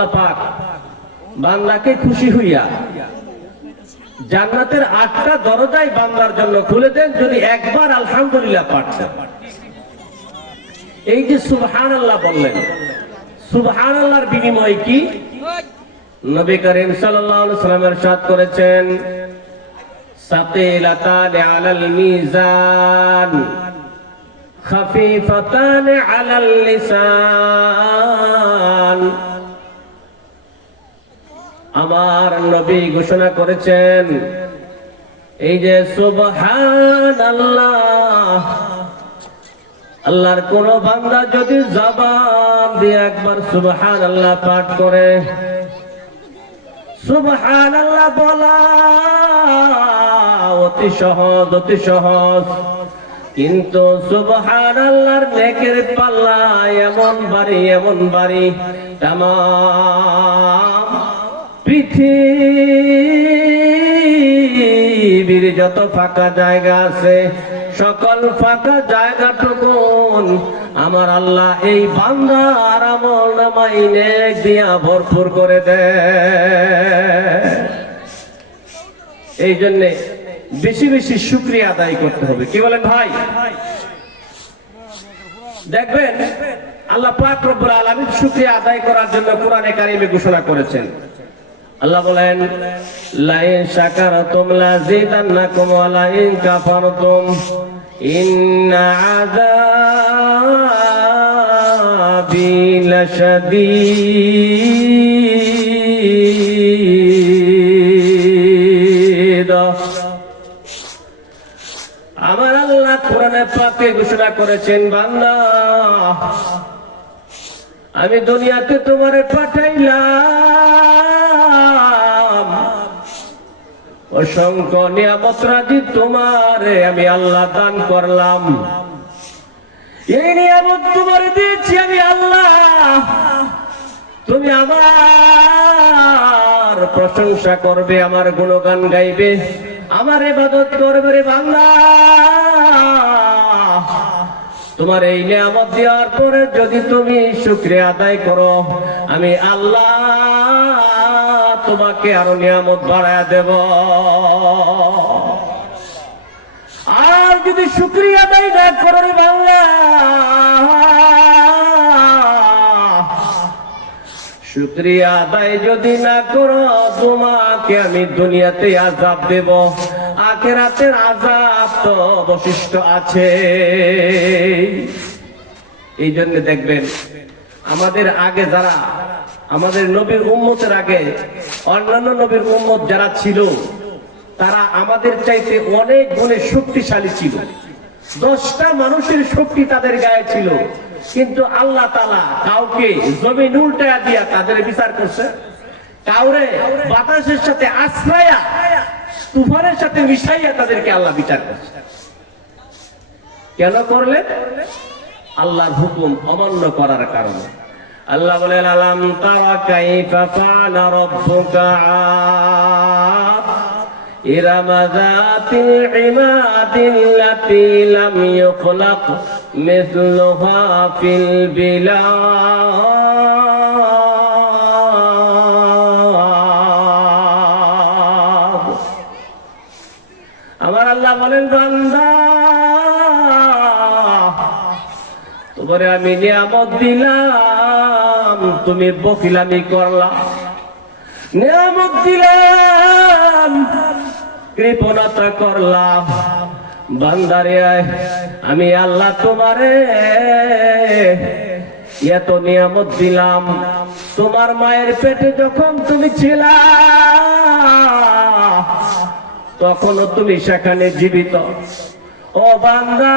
আল্লাহ পাক বান্দাকে খুশি হইয়া জান্নাতের 8টা দরজাই বান্দার জন্য খুলে দেন যদি একবার আলহামদুলিল্লাহ পাঠ করেন। এই যে সুবহানাল্লাহ বললেন, সুবহানাল্লাহর বিনিময় কি? নবী করিম সাল্লাল্লাহু আলাইহি ওয়াসাল্লাম ইরশাদ করেছেন, সাকিলাতান আলাল মিজান খাফিফাতান আলাল লিসান। আমার নবী ঘোষণা করেছেন, এই যে সুবহানাল্লাহ, আল্লাহর কোন বান্দা যদি জবান দিয়ে একবার সুবহানাল্লাহ পাঠ করে, সুবহানাল্লাহ বলা অতি সহজ, অতি সহজ, কিন্তু সুবহানাল্লাহর নেকের পাল্লা এমন ভারী তামাম পৃথিবীর যত ফাঁকা জায়গা আছে সকল ফাঁকা জায়গাটুকুন আমার আল্লাহ এই বান্দার আমল নামায় নেক দিয়া ভরপুর করে দেয়। এই জন্য বেশি বেশি শুকরিয়া আদায় করতে হবে। কি বলেন ভাই? দেখবেন আল্লাহ পাক রব্বুল আলামিন শুকরিয়া আদায় করার জন্য কোরআনে কারিমে ঘোষণা করেছেন। আল্লাহ বলেন, লাইন শাকারতুম লাযিদান্নাকুম ওয়া লাইন কাফারতুম ইন্না আযাবি লাশাদীদ। আমার আল্লাহ কোরআনে পাকে ঘোষণা করেছেন, বান্দা আমি দুনিয়াতে তোমারে পাঠাইলাম, অসংখ্য নিয়ামত রাজি তোমারে আমি আল্লাহ দান করলাম। এই নিয়ামত তোমারে দিয়েছি আমি আল্লাহ, তুমি আমার প্রশংসা করবে, আমার গুণগান গাইবে, আমার ইবাদত করবে রে বান্দা। তোমার এই নিয়ামত দেওয়ার পরে যদি তুমি শুকরিয়া আদায় করো, আমি আল্লাহ তোমাকে আরো নিয়ামত বাড়ায়া দেব। আর যদি শুকরিয়া আদায় না করো রে বান্দা, শুকরিয়া আদায় যদি না করো, তোমাকে আমি দুনিয়াতে আযাব দেব, আখিরাতের আযাব তো অবশিষ্ট আছে। এই জন্য দেখবেন আমাদের আগে যারা, আমাদের নবীর উম্মতের আগে অন্যান্য নবীর উম্মত যারা ছিল, তারা আমাদের চাইতে অনেক গুণে শক্তিশালী ছিল। 10টা মানুষের শক্তি তাদের গায়ে ছিল, কিন্তু আল্লাহ তাআলা কাউকে জমিন উল্টায়া দিয়া তাদের বিচার করছে, কাউরে বাতাসের সাথে আশ্রয়া তুফানের সাথে মিশাইয়া তাদেরকে আল্লাহ বিচার করছে। কেন করলেন? আল্লাহর হুকুম অমান্য করার কারণে। আল্লাহ বলেন, আলাম তারা কাইফা ফাআলা রাব্বুকা ইরামা যাতিল ইমাদিল্লাতী লাম ইউখলাক মিসলুহা ফিল বিলাদ। আমার আল্লাহ বলেন, বান্দা তোমারে আমি নিয়ামত দিলাম, তুমি বখিলামি করলা। নিয়ামত দিলাম, কৃপণতা করলাম। বান্দারে আমি আল্লাহ তোমারে এত নিয়ামত দিলাম, তোমার মায়ের পেটে যখন তুমি ছিলা তখনও তুমি সেখানে জীবিত। ও বান্দা,